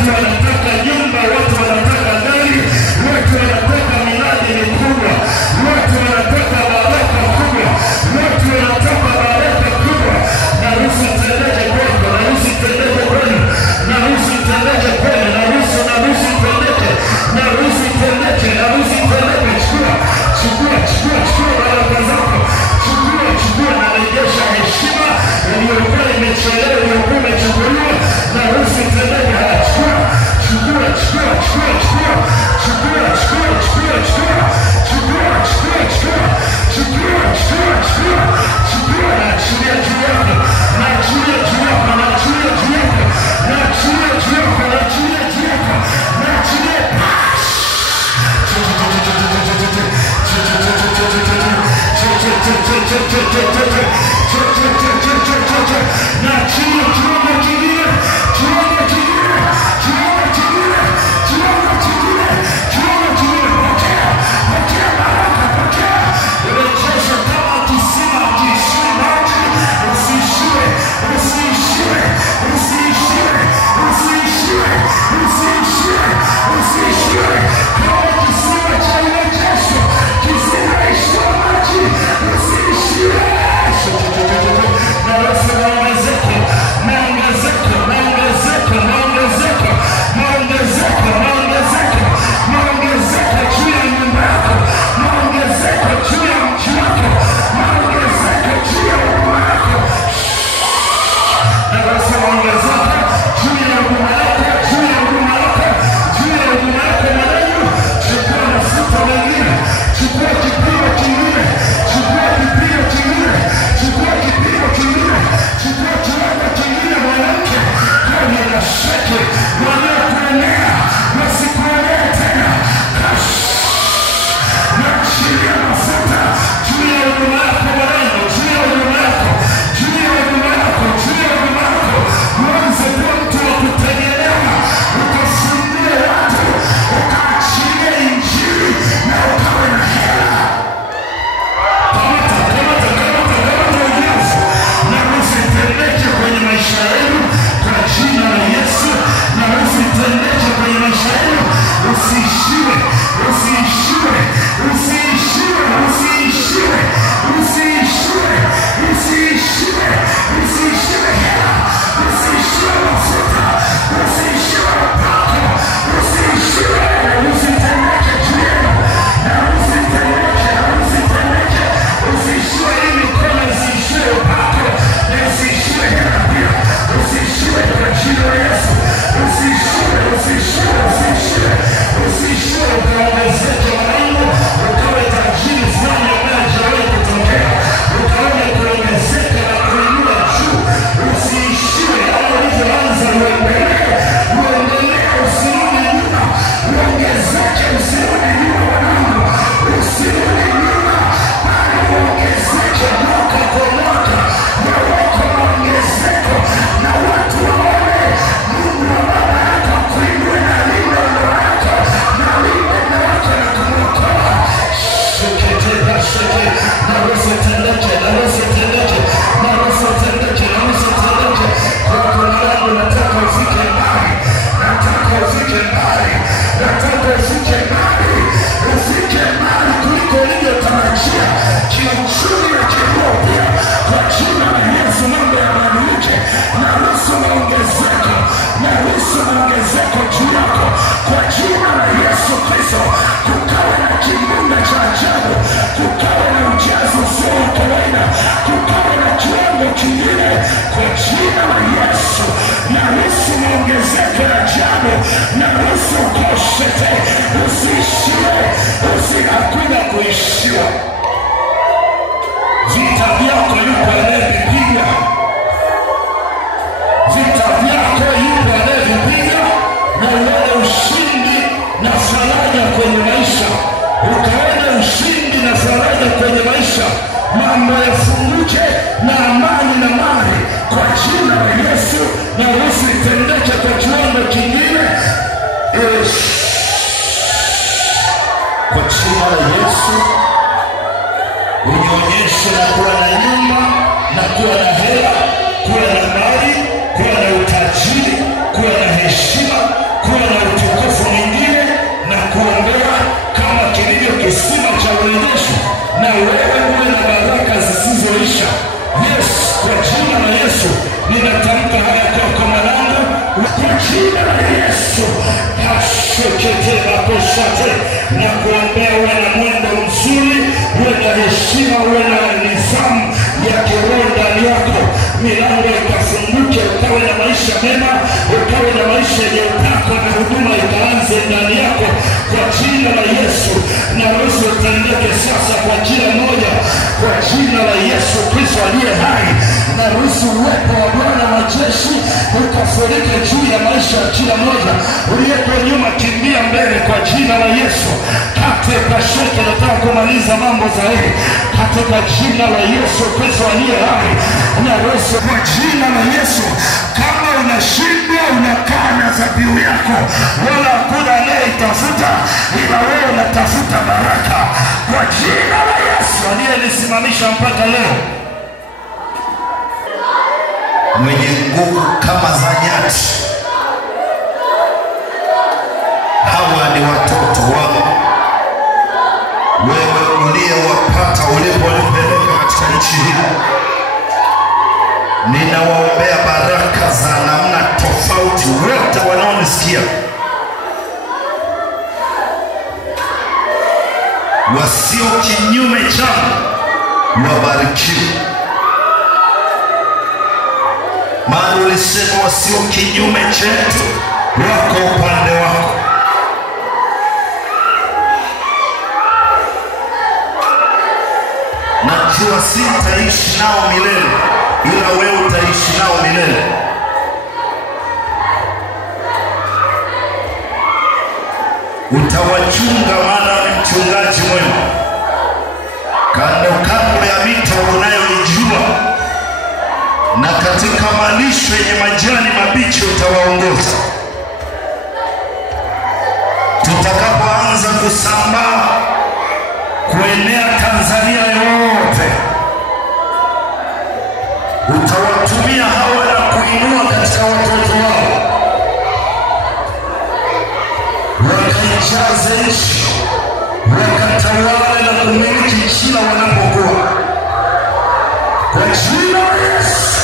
watu wanataka nyumba, watu wanataka gari, watu wanataka miradi mikubwa, watu wanataka baraka kubwa, watu wanataka baraka kubwa. Na ruhusu tendeje kwako, na ruhusu tendeje kwenu, na ruhusu tendeje kwenu, na ruhusu tendeje, na ruhusu tendeje, na ruhusu tendeje. Chukua baraka zako, chukua na rejesha heshima iliyokuwa imechelewa, iliyokuwa imechukuliwa. Na ruhusu tendeje haya, chukua na achilia juu yako, na achilia juu yako, na achilia juu yako, na achilia juu yako, na achilia juu yako, na achilia na achilia kiwango kingine, kiwango kingine. Pokea baraka, pokea rejesha kama kisima kiishiwe maji. Usiishiwe kama kisima cha urejesho, kisima ishiwe maji. Usiishiwe. Na basi maongezeko juu ya nyumba yako, maongezeko juu ya mji wako, maongezeko juu ya huduma yako. Na basi maongezeko juu ya huduma yako, juu ya huduma yako, juu ya huduma yako. Maneno, chukua mafuta mengine, chukua kipimo kingine, chukua kipimo kingine, chukua kipimo kingine, chukua kiwango kingine. Mwanamke kwenye masheke wanaokuonea wasikuonea tena. Nachilia mafuta juu ya huduma yako, maneno, juu ya huduma yako, juu ya huduma yako, juu ya huduma yako. Mwanzo kwa mtu wa kutegemea, ukafungue watu, ukaachilie injili na ukawe na hela. Kamata ujazo. Na usitendeje kwenye maisha yenu kwa jina la Yesu. Na usitendeje kwenye maisha yenu. Usiishiwe hela, usiishiwe mafuta, usiishiwe upako, usiishiwe. Usitendeje juu yenu, na usitendeje, usiishiwe hii mikono, usiishiwe upako, na usiishiwe hela pia, usiishiwe kwa jina la Yesu. Usiishiwe ukaongezeke wanangu, ukawe tajiri fulani ambaye hajawahi kutokea, ukaone kuongezeka na kuinua juu. Usiishiwe kama ulivyoanza, uendelee, usirudi nyuma, uongezeke, usirudi nyuma wanangu, usirudi nyuma, bali uongezeke mwaka kwa mwaka, na wako maongezeko, na watu waone Mungu wa baba yako kuinua na linde ndoa yako, na linde ndoa yako na kumwokoa. Na usitendeje. Kwa kuna wangu nataka ufike mbali, ufike mbali kuliko ulivyotarajia, kiuchumi na kiroho pia. Kwa jina la Yesu mambo yabadilike, na ruhusu maongezeko juu yako. Kwa jina la Yesu Kristo, kukawe na kimbunga cha ajabu, kukawe na ujazo usio wa kawaida, kukawe na kiwango kingine. Kwa jina la Yesu, na ruhusu maongezeko ya ajabu, na ruhusu ukoshete, usiishiwe, hakuna kuishiwa. Vita vyako yuko anayevipiga, na uone ushindi na faraja kwenye maisha. Ukaone ushindi na faraja kwenye maisha, mambo yafunguke na amani na mali kwa jina la Yesu. Na ruhusu itendeke kwa kiwango kingine kwa jina la Yesu. Unionyeshe na kuwa na nyumba, na kuwa na hela, kuwa na mali, kuwa na utajiri, kuwa na heshima, kuwa na utukufu mwingine na kuombea kama kilivyo kisima cha urejesho, na wewe uwe na baraka zisizoisha. Yes, kwa jina la Yesu ninatamka haya kwako mwanangu, kwa jina la Yesu. Ashoketela koshate, na kuombea uwe na mwendo mzuri, uwe na heshima, uwe na nidhamu ya kiroho ndani yako. Milango ikafunguke, ukawe na maisha mema, ukawe na maisha yenye upako, na huduma ikaanze ndani yako kwa jina la Yesu. Na Yesu utendeke sasa kwa jina moja, kwa jina la Yesu Kristo aliye hai. Na ruhusu uwepo wa Bwana majeshi ukafurike juu ya maisha ya kila moja. Uliyeko nyuma, kimbia mbele kwa jina la Yesu. Katika sheke nataka kumaliza mambo zaidi katika jina la Yesu Kristo aliye hai. Na ruhusu kwa jina la Yesu, kama unashindwa unakaa na dhabihu yako, wala hakuna anayetafuta, ila wewe unatafuta baraka kwa jina la Yesu aliyenisimamisha mpaka leo. Mwenye nguvu kama za nyati, hawa ni watoto wangu. Wewe uliyewapata uliponipeleka katika nchi hii, ninawaombea baraka za namna tofauti. Wote wanaonisikia, wasio kinyume changu wabarikiwe. Maana ulisema wasio kinyume chetu wako upande wako. Najua sitaishi nao milele, ila wewe utaishi nao milele. Utawachunga, maana ni mchungaji mwema. Kando kando ya mito unayoijua, na katika malisho yenye majani mabichi utawaongoza. Tutakapoanza kusambaa kuenea Tanzania yote, utawatumia hawa na kuinua katika watoto wao, wakaijaze nchi, wakatawale na kumiliki kila wanapokuwa kwa jina la Yesu.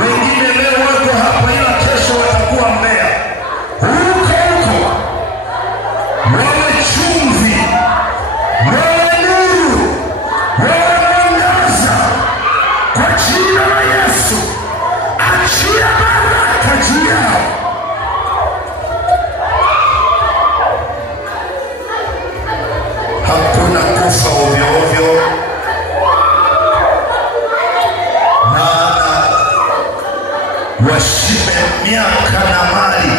Wengine leo wako hapa, ila kesho watakuwa Mbeya, huko wewe chumvi, wewe nuru, wewe mwangaza kwa jina la Yesu. Achia baraka juu yao. Hakuna kufa ovyo ovyo, maana washibe miaka na mali.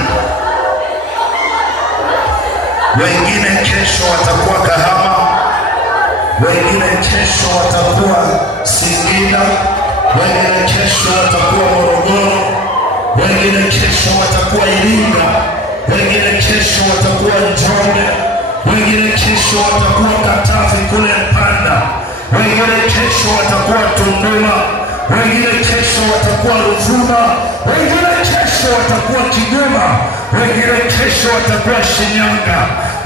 Wengine kesho watakuwa Kahama, wengine kesho watakuwa Singida, wengine kesho watakuwa Morogoro, wengine kesho watakuwa Iringa, wengine kesho watakuwa Njombe, wengine kesho watakuwa Katavi kule Mpanda, wengine kesho watakuwa Tunduma, wengine kesho watakuwa Ruvuma, wengine kesho watakuwa Kigoma, wengine kesho watakuwa Shinyanga,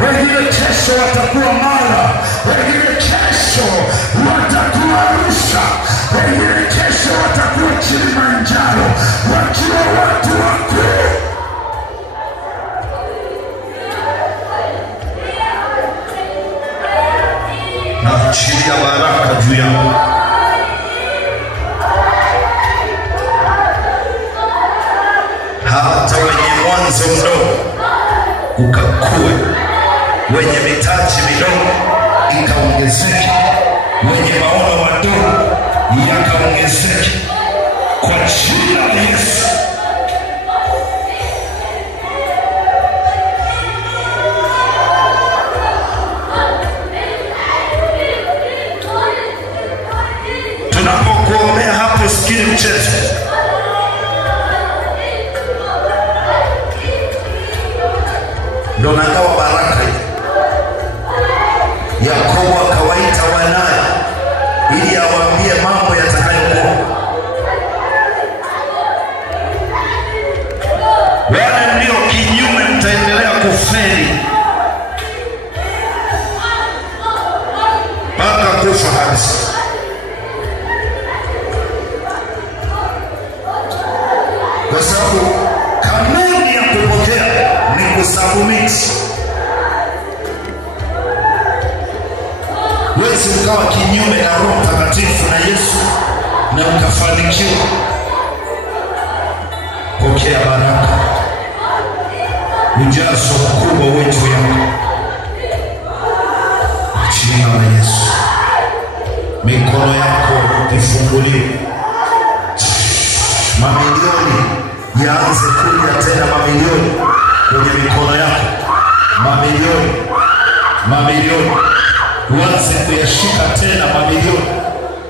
wengine kesho watakuwa Mara, wengine kesho watakuwa Arusha, wengine kesho watakuwa Kilimanjaro, wakiwa watu wakuu. Na achilia baraka juu yao. Hata wenye mwanzo mdogo ukakue, wenye mitaji midogo ikaongezeke, wenye maono madogo yakaongezeke kwa jina la Yesu. Tunapokuombea hapo, sikili mchezo. Ndo nagawa baraka. Yakobo akawaita wanaye ili awaambie mambo yatakayokuwa. Wale ndio kinyume kufeli mpaka kufa kabisa. Kwa sababu kanuni ya kupokea ni kusubmit. Wezi ukawa kinyume na Roho Mtakatifu na Yesu na ukafanikiwa. Pokea baraka, ujazo mkubwa wetu yako jina la Yesu. Mikono yako ifunguliwe, mamilioni yaanze kuja tena, mamilioni kwenye mikono yako, mamilioni uanze kuyashika tena, mamilioni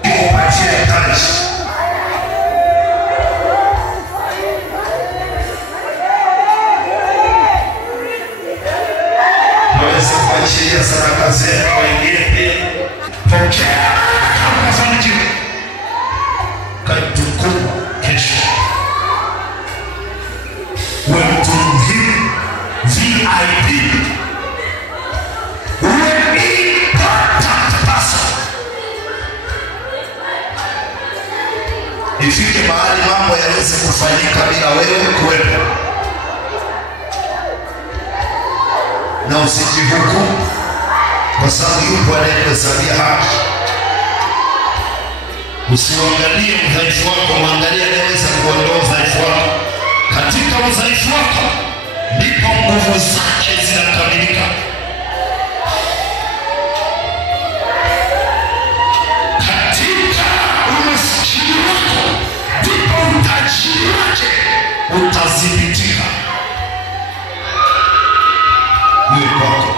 upatie kazi. Naweza kuachilia sadaka zenu wengine. Pokea mafanikio katukufu kesho. Wewe mtu muhimu VIP, wewe ni pasa. Ifike mahali mambo yaweze kufanyika bila wewe kuwepo, na usijihukumu kwa sababu yupo anayekuhesabia haki. Usiangalie udhaifu wako, muangalie anayeweza kuondoa udhaifu wako. Katika udhaifu wako ndipo nguvu zake zinakamilika. Katika umaskini wako ndipo utajiri wake utadhibitika. Iwe kwako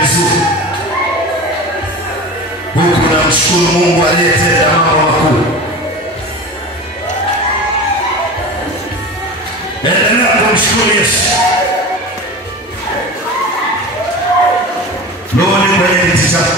vizuri, huku namshukuru Mungu aliyetenda mambo makuu. Endelea kumshukuru Yesu. Lord, kwenye kiti chako